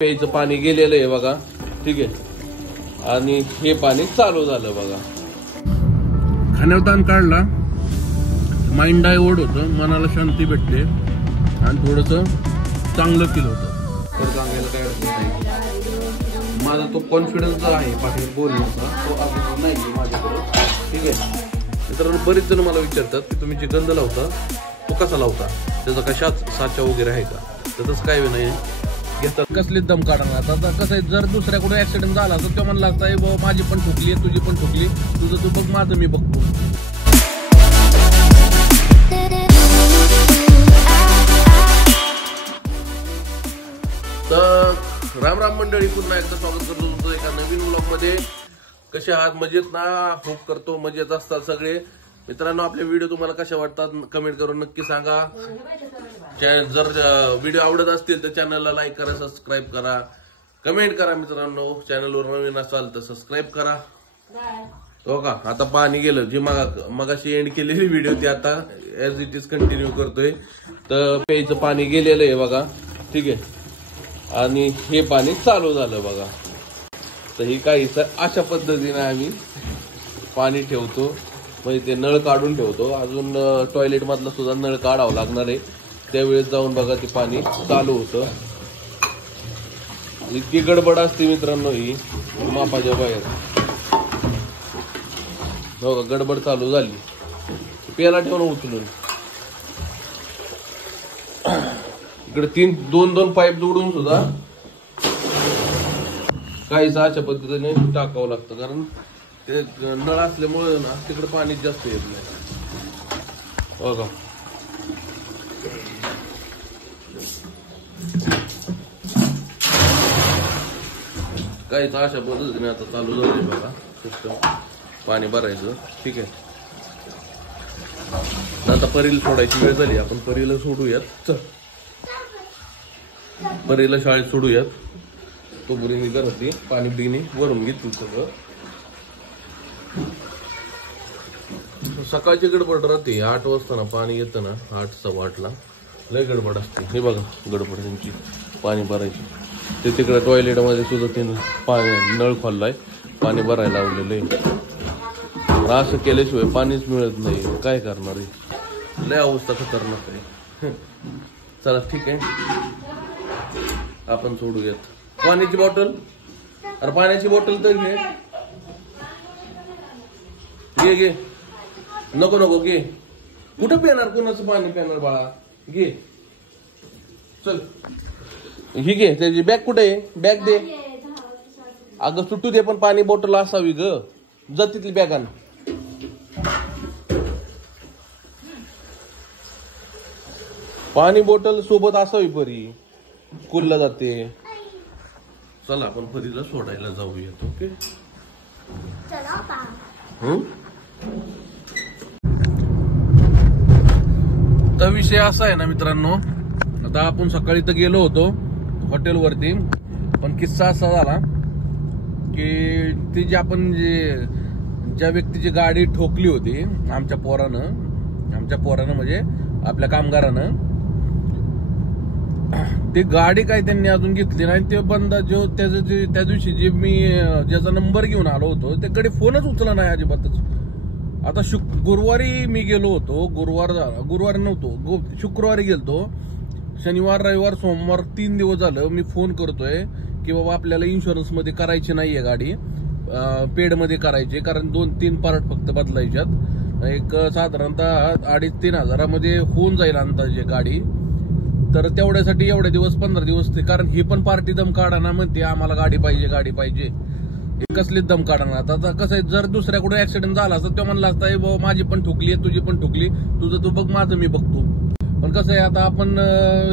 प्यायचं पाणी गेलेलं आहे बघा, ठीक आहे. आणि हे पाणी चालू झालं बघा. खाण्यावर ताण काढला, माइंड डायवर्ट होतं, मनाला शांती भेटते आणि थोडस चांगलं फील होतं. तर सांगायला काय अडचण नाही. माझा तो कॉन्फिडन्स आहे पाठीवर बोलण्याचा, तो अजून नाही माझ्याकडे, ठीक आहे. मित्रांनो, बरेच जण मला विचारतात की तुम्ही जे गंध लावता तो कसा लावता, त्याचा कशात साचा वगैरे आहे का? तर तसं काय नाही घेतात. कसली दम काढणार. आता कसं आहे, जर दुसऱ्याकडे ऍक्सिडेंट झाला तर तो म्हणला असता माझी पण ठोकली, तुझी पण ठोकली, तुझं तू बघ, माझं मी बघतो. तर राम राम मंडळी, पुन्हा एकदा स्वागत करतो तुमचं एका नवीन व्लॉग मध्ये. कसे आहात? मजेत ना? होप करतो मजेत असतात सगळे. मित्रांनो, आपले व्हिडिओ तुम्हाला कशा वाटतात कमेंट करून नक्की सांगा. जर व्हिडिओ आवडत असतील तर चॅनलला लाईक करा, सबस्क्राईब करा, कमेंट करा. मित्रांनो, चॅनलवर नवीन असाल तर सबस्क्राईब करा. हो का? आता पाणी गेलं, जी मगाशी एंड केलेली व्हिडिओ ती आता ऍज इट इज कंटिन्यू करतोय. तर प्यायचं पाणी गेलेलं आहे बघा, ठीक आहे. आणि हे पाणी चालू झालं बघा. तर ही काही अशा पद्धतीने आम्ही पाणी ठेवतो, म्हणजे ते नळ काढून ठेवतो. अजून टॉयलेट मधला सुद्धा नळ काढावं लागणार आहे, त्यावेळेस जाऊन बघा ते पाणी चालू होतं. इतकी गडबड असते मित्रांनो ही मापाच्या बाहेर. हो का? गडबड चालू झाली, प्याला ठेवणं उचलून. इकडे दोन पाईप जोडून सुद्धा काहीच अशा पद्धतीने टाकावं लागतं, कारण ते नळ असल्यामुळे ना तिकडे पाणी जास्त येत नाही. हो का? काहीच अशा पद्धतीने आता चालू झाले बघा सिस्टम पाणी भरायचं, ठीक आहे. आता परीला सोडायची वेळ झाली, आपण परीला सोडूयात. चल, परीला शाळेत सोडूयात. तो बुरीने करते पाणी बिणी भरून घेतो सगळं. सकाळची गडबड राहते, 8 वाजता ना पाणी येतं ना, 8 सव्वा 8ला लय गडबड असते. हे बघा गडबड त्यांची पाणी भरायची. ते तिकडे टॉयलेटमध्ये सुद्धा त्यानं पाणी नळ खोललाय, पाणी भरायला लावलेलं आहे. असं केल्याशिवाय पाणीच मिळत नाही, काय करणार आहे? लय अवस्था खतरनाक आहे. चला ठीक आहे, आपण सोडूयात. पाण्याची बॉटल, अरे पाण्याची बॉटल तर घे. घे घे, नको नको घे. कुठं पिणार? कोणाचं पाणी पिणार बाळा? घे, चल. ही घे. त्याची बॅग कुठे आहे? बॅग दे. अगं सुटू दे, पण पाणी बॉटल असावी ग. जा तिथली बॅग आण. पाणी बॉटल सोबत असावी परी, स्कूलला जाते. चला आपण परीला सोडायला जाऊयात. ओके, तर विषय असा आहे ना मित्रांनो, आता आपण सकाळी तर गेलो होतो हॉटेलवरती, पण किस्सा असा झाला की ती जी आपण ज्या व्यक्तीची गाडी ठोकली होती आमच्या पोरानं म्हणजे आपल्या कामगारानं, ती गाडी काही त्यांनी अजून घेतली नाही. ते बंदा जो त्या दिवशी जे मी ज्याचा नंबर घेऊन आलो होतो त्याकडे फोनच उचला नाही अजिबातच. आता गुरुवारी मी गेलो होतो, गुरुवारी नव्हतो, शुक्रवारी गेलतो. शनिवार रविवार सोमवार 3 दिवस झालं मी फोन करतोय की बाबा आपल्याला इन्शुरन्स मध्ये करायची नाहीये गाडी, पेड मध्ये करायची, कारण 2-3 पार्ट फक्त बदलायच्यात. एक साधारणतः 2,500-3 हजारामध्ये होऊन जाईल अंदाजे गाडी. तर तेवढ्यासाठी एवढे दिवस 15 दिवस ते, कारण ही पण पार्टी दम काढाना म्हणते आम्हाला गाडी पाहिजे. कसली दम काढणार. आता कसं आहे, जर दुसऱ्याकडे ऍक्सिडेंट झाला असता तो म्हणला असता बाबा माझी पण ठोकली, तुझी पण ठोकली, तुझं तू बघ, माझं मी बघतो. पण कसं आहे, आता आपण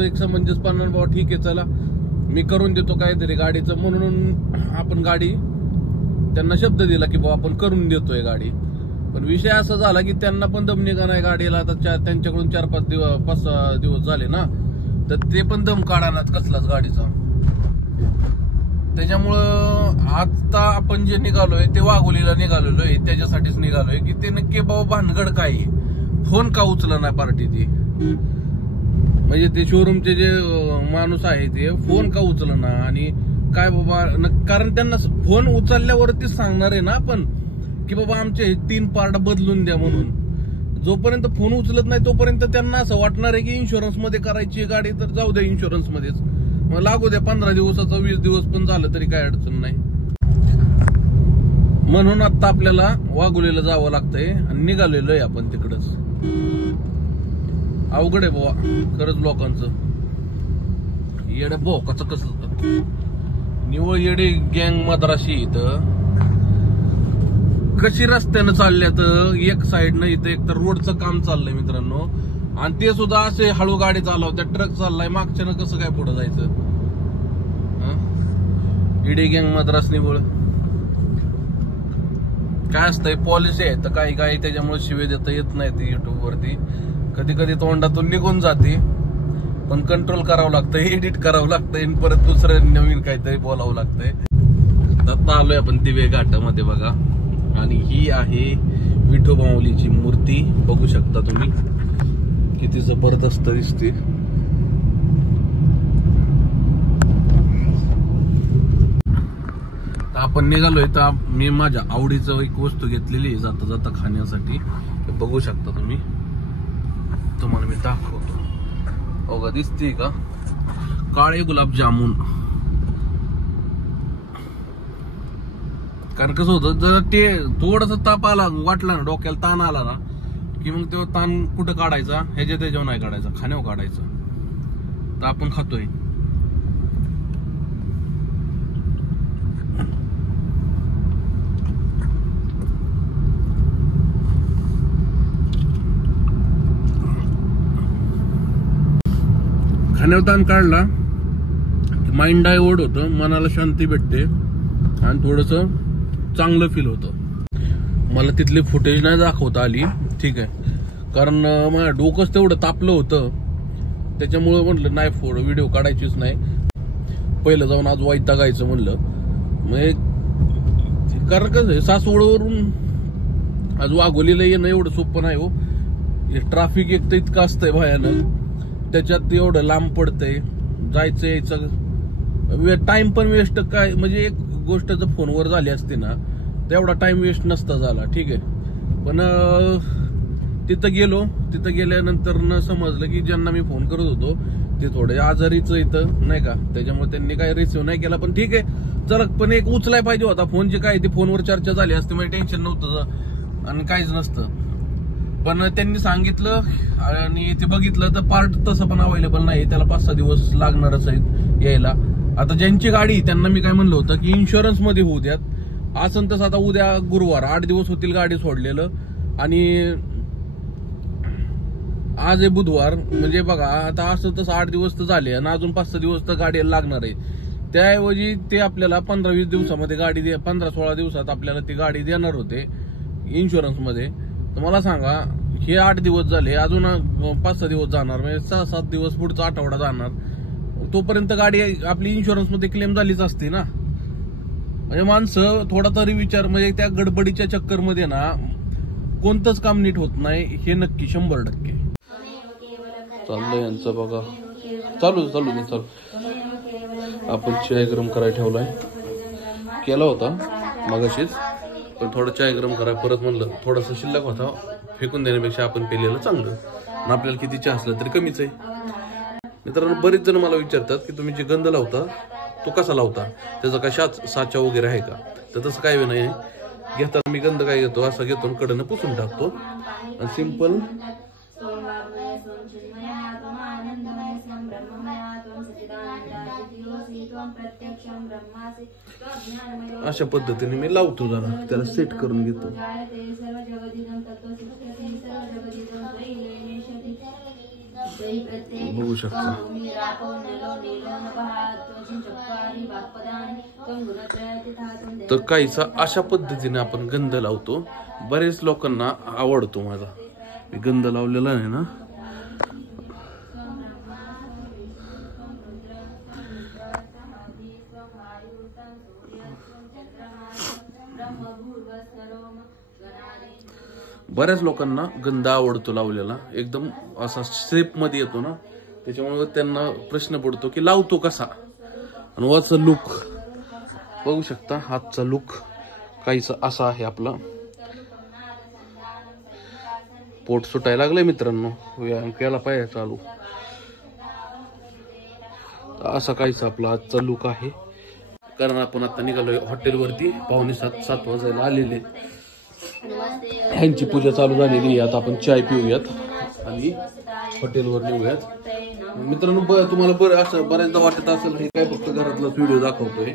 एक समंजसपणाने बाबा ठीक आहे चला मी करून देतो काहीतरी गाडीचं, म्हणून आपण गाडी त्यांना शब्द दिला की बाबा आपण करून देतोय गाडी. पण विषय असा झाला की त्यांना पण दम निघा नाही गाडीला. आता त्यांच्याकडून 4-5 दिवस झाले ना, तर ते पण दम काढानाच कसलाच गाडीचा. त्याच्यामुळं आता आपण जे निघालोय ते वाघोलीला निघालेलो आहे, त्याच्यासाठीच निघालोय की ते नक्की बाबा भानगड काय, फोन का उचला नाही पार्टी ती. म्हणजे ते शोरूमचे जे माणूस आहे ते फोन का उचलना आणि काय बाबा, कारण त्यांना फोन उचलल्यावरतीच सांगणार आहे ना आपण की बाबा आमचे 3 पार्ट बदलून द्या म्हणून. जोपर्यंत फोन उचलत नाही तोपर्यंत त्यांना असं वाटणार आहे की इन्शुरन्स मध्ये करायची गाडी तर जाऊ द्या इन्शुरन्स मध्येच, मग लागू द्या 15 दिवसाचा 20 दिवस पण झालं तरी काय अडचण नाही. म्हणून आता आपल्याला वाघोलीला जावं लागतंय आणि निघालेलो आहे आपण तिकडच. अवघड आहे बाबा खरंच लोकांचं. येडे भोकाचं कसं निवळ येडे गँग मद्राशी इथं कशी रस्त्यानं चालल्या तर एक साइडनं इथं एक तर रोडचं काम चाललंय मित्रांनो, आणि ते सुद्धा असे हळू गाडी चालवत्या, ट्रक चाललाय मागच्यानं, कसं काय पुढे जायचं. येडे गँग मद्रास निवळ काय असतंय, पॉलिसी आहे तर काही काही त्याच्यामुळे शिवे देता येत नाही ती युट्यूब वरती, कधी कधी तोंडातून निघून जाते, पण कंट्रोल करावं लागतंय, एडिट करावं लागतंय, परत दुसरं नवीन काहीतरी बोलावं लागतंय. आता आलोय आपण दिवे घाटामध्ये बघा, आणि ही आहे विठोबावलीची मूर्ती, बघू शकता तुम्ही किती जबरदस्त दिसते. आपण निघालोय तर मी माझ्या आवडीचं एक वस्तू घेतलेली आहे जाता जाता खाण्यासाठी, बघू शकता तुम्ही, तुम्हाला मी दाखवतो. बघा दिसते का, काळे गुलाबजामुन. कारण कसं होतं, जर ते थोडस ताप आला, वाटला ना डोक्याला ताण आला ना की मग तेव्हा ताण कुठं काढायचा, ह्याच्या त्याच्यावर नाही काढायचा, खाण्यावर काढायचा. तर आपण खातोय. खाण्यावर ताण काढला माइंड डायवर्ट होतं, मनाला शांती भेटते आणि थोडस चांगलं फील होतं. मला तिथली फुटेज नाही दाखवता आली, ठीक आहे, कारण माझ्या डोकंच तेवढं तापलं होतं, त्याच्यामुळे म्हणलं नाही व्हिडिओ काढायचीच नाही. पहिलं जाऊन आज वैतागायचं म्हणलं, मग कारण कसं सासवडवरून आज वाघोलीला येणं एवढं सोपं नाही हो. ट्रॅफिक एक तर इतकं असतंय भयानक, त्याच्यात एवढं लांब पडतंय, जायचं यायचं टाइम पण वेस्ट. काय म्हणजे एक गोष्ट जर फोनवर झाली असती ना तेवढा टाइम वेस्ट नसता झाला, ठीक आहे. पण तिथं गेल्यानंतर न समजलं की ज्यांना मी फोन करत होतो ते थोडे आजारीच इथं नाही का, त्याच्यामुळे त्यांनी काय रिसिव्ह नाही केला. पण ठीक आहे चला, पण एक उचलाय पाहिजे होता फोन. जे काय ते फोनवर चर्चा झाली असते म्हणजे टेन्शन नव्हतं आणि काहीच नसतं. पण त्यांनी सांगितलं आणि ते बघितलं तर पार्ट तसं पण अवेलेबल नाही, त्याला 5-6 दिवस लागणारच आहेत यायला. आता ज्यांची गाडी त्यांना मी काय म्हणलं होतं की इन्शुरन्स मध्ये होऊ द्यात, असं तसं. आता उद्या गुरुवार, 8 दिवस होतील गाडी सोडलेलं, आणि आज आहे बुधवार, म्हणजे बघा आता असं तसं 8 दिवस तर झाले आणि अजून 5-6 दिवस तर गाडीला लागणार आहे. त्याऐवजी ते आपल्याला 15-20 दिवसामध्ये गाडी 15-16 दिवसात आपल्याला ती गाडी देणार होते इन्शुरन्स मध्ये. तर मला सांगा, हे 8 दिवस झाले, अजून 5-6 दिवस जाणार, म्हणजे 6-7 दिवस पुढचा आठवडा जाणार, तोपर्यंत गाडी आपली इन्शुरन्स मध्ये क्लेम झालीच असते ना. म्हणजे माणसं थोडा तरी विचार, म्हणजे त्या गडबडीच्या चक्कर मध्ये ना कोणतंच काम नीट होत नाही, हे नक्की 100%. चाललंय यांचं बघा, चालू. आपण चाय गरम करायला ठेवलाय, केला होता मगाशीच, पण थोडा चाय गरम करायला परत म्हणलं, थोडासा शिल्लक होता, फेकून देण्यापेक्षा आपण पेलेलं चांगलं, आणि आपल्याला किती चहा असलं तरी कमीच आहे. मित्रांनो, बरेच जण मला विचारतात की तुम्ही जे गंध लावता तो कसा लावता, त्याचा काय साचा वगैरे आहे का? तर तसं काय नाही. घेताना मी गंध काय घेतो, असा घेतो कडनं पुसून टाकतो आणि सिंपल अशा पद्धतीने मी लावतो, जरा त्याला सेट करून घेतो. बघू शकता. तर काहीसा अशा पद्धतीने आपण गंध लावतो. बरेच लोकांना आवडतो माझा मी गंध लावलेला आहे ना. बऱ्याच लोकांना गंध आवडतो लावलेला, एकदम असा शेप मध्ये येतो ना, त्याच्यामुळे त्यांना प्रश्न पडतो की लावतो कसा. आणि वरचा लुक बघू शकता, हातचा लुक काहीसा असा आहे आपला. पोट सुटायला लागलंय मित्रांनो, व्यायाम केला पाहिजे चालू. असा काहीसा आपला आजचा लुक आहे. कारण आपण आता निघालोय हॉटेलवरती, 6:45-7 वाजायला आलेले. ह्यांची पूजा चालू झालेली आहे. आता आपण चाय पिऊयात आणि हॉटेलवर निघूयात. मित्रांनो तुम्हाला असं बऱ्याचदा वाटत असेल हे काय फक्त घरातलाच व्हिडिओ दाखवतोय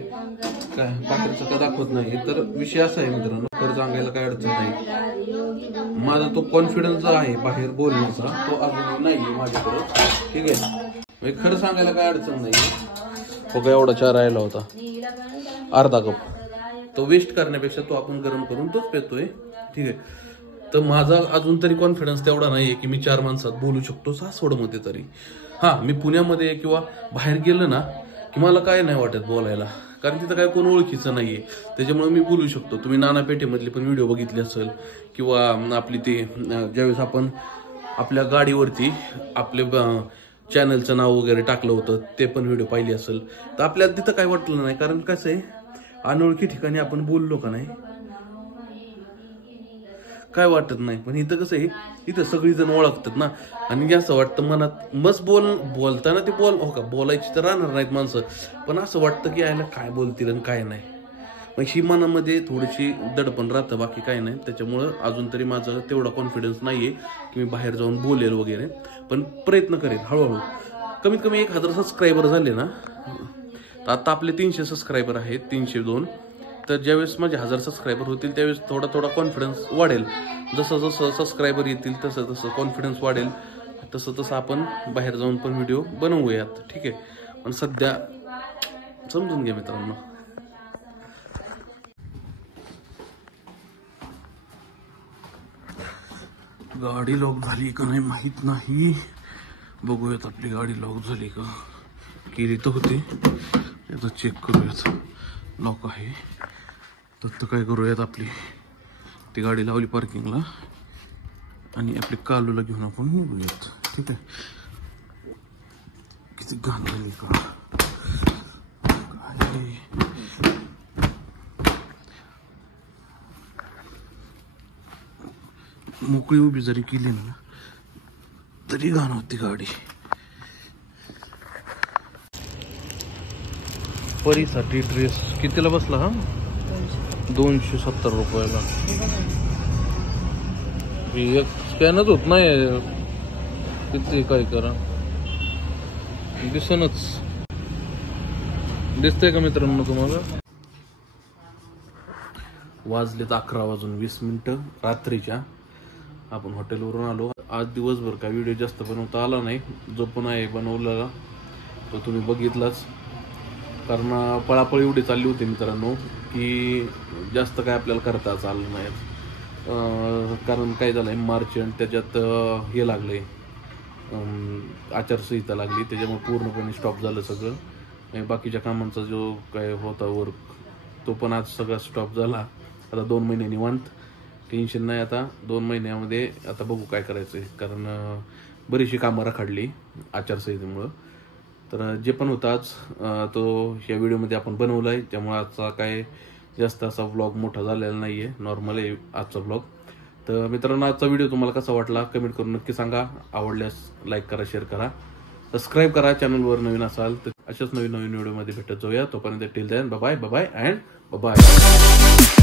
काय, बाहेरचं काय दाखवत नाही. तर विषय असा आहे मित्रांनो, खरं सांगायला काय अडचण नाही. माझा तो कॉन्फिडन्स आहे बाहेर बोलण्याचा, तो अजून नाहीये माझ्याकडं. ठीक आहे, खरं सांगायला काय अडचण नाही. बघा एवढा चहा राहिला होता, अर्धा कप. तो वेस्ट करण्यापेक्षा तो आपण गरम करून तोच पितोय. ठीक आहे, तर माझा अजून तरी कॉन्फिडन्स तेवढा नाहीये की मी 4 माणसात बोलू शकतो सासवडमध्ये तरी. हा, मी पुण्यामध्ये किंवा बाहेर गेलो ना की मला काय नाही वाटत बोलायला, कारण तिथं काय कोण ओळखीचं नाहीये. त्याच्यामुळे मी बोलू शकतो. तुम्ही नाना पेठेमधली पण व्हिडिओ बघितली असेल किंवा आपली ते ज्यावेळेस आपण आपल्या गाडीवरती आपले चॅनलचं नाव वगैरे टाकलं होतं ते पण व्हिडिओ पाहिली असेल. तर आपल्याला तिथं काय वाटलं नाही, कारण कसं आहे अनोळखी ठिकाणी आपण बोललो का नाही काय वाटत नाही. पण इथं कसं आहे, इथं सगळीजण ओळखतात ना, आणि असं वाटतं मनात मस्त बोलताना ते हो का बोलायची तर राहणार नाहीत माणसं, पण असं वाटतं की यायला काय बोलतील आणि काय नाही. मग ही मनामध्ये थोडीशी दडपण राहतं, बाकी काय नाही. त्याच्यामुळं अजून तरी माझा तेवढा कॉन्फिडन्स नाहीये की मी बाहेर जाऊन बोलेल वगैरे, पण प्रयत्न करेन हळूहळू. कमीत कमी 1000 सबस्क्रायबर झाले ना, आता आपले 300 सबस्क्रायबर आहेत, 302. तर ज्यावेळेस माझे 1000 सबस्क्रायबर होतील त्यावेळेस थोडा थोडा कॉन्फिडन्स वाढेल. जसं जसं सबस्क्रायबर येतील तसं तसं कॉन्फिडन्स वाढेल. तसं तसं आपण बाहेर जाऊन पण व्हिडिओ बनवूयात. ठीक आहे, पण सध्या समजून घ्या मित्रांनो. गाडी लॉक झाली का नाही माहित नाही, बघूयात. आपली गाडी लॉक झाली का, केली तर होते, आता चेक करूयात. लॉक आहे तर काय करूयात, आपली ती गाडी लावली पार्किंगला आणि आपली कालूला घेऊन आपण निघूयात. ठीक आहे, किती घाण झाली का मोकळी उभी जरी केली ना तरी घाण होती गाडी. परीसाठी ड्रेस कितीला बसला हा? 270 रुपयाला. एक स्कॅनच होत नाही, किती काय करा दिसनच. दिसतंय का मित्रांनो तुम्हाला? वाजलेत 11:20 रात्रीच्या. आपण हॉटेलवरून आलो. आज दिवसभर काय व्हिडिओ जास्त बनवता आला नाही, जो पण आहे बनवलेला तो तुम्ही बघितलाच. कारण पळापळी एवढी चालली होती मित्रांनो की जास्त काय आपल्याला करता आलं नाही. कारण काय झालंय, मार्च आणि त्याच्यात हे लागलंय, आचारसंहिता लागली, त्याच्यामुळे पूर्णपणे स्टॉप झालं सगळं. बाकीच्या कामांचा जो काय होता वर्क तो पण आज सगळा स्टॉप झाला. आता 2 महिने निवांत, टेन्शन नाही. आता 2 महिन्यामध्ये आता बघू काय करायचंय, कारण बरीचशी कामं रखडली आचारसंहितेमुळं. तर जे पण होतं आज तो ह्या व्हिडिओमध्ये आपण बनवला आहे, त्यामुळे आजचा काय जास्त असा व्लॉग मोठा झालेला नाही आहे, नॉर्मल आहे आजचा व्लॉग. तर मित्रांनो, आजचा व्हिडिओ तुम्हाला कसा वाटला कमेंट करून नक्की सांगा. आवडल्यास लाईक करा, शेअर करा, सबस्क्राईब करा. चॅनलवर नवीन असाल तर अशाच नवीन व्हिडिओमध्ये भेटत जाऊया. तोपर्यंत till then bye bye and bye.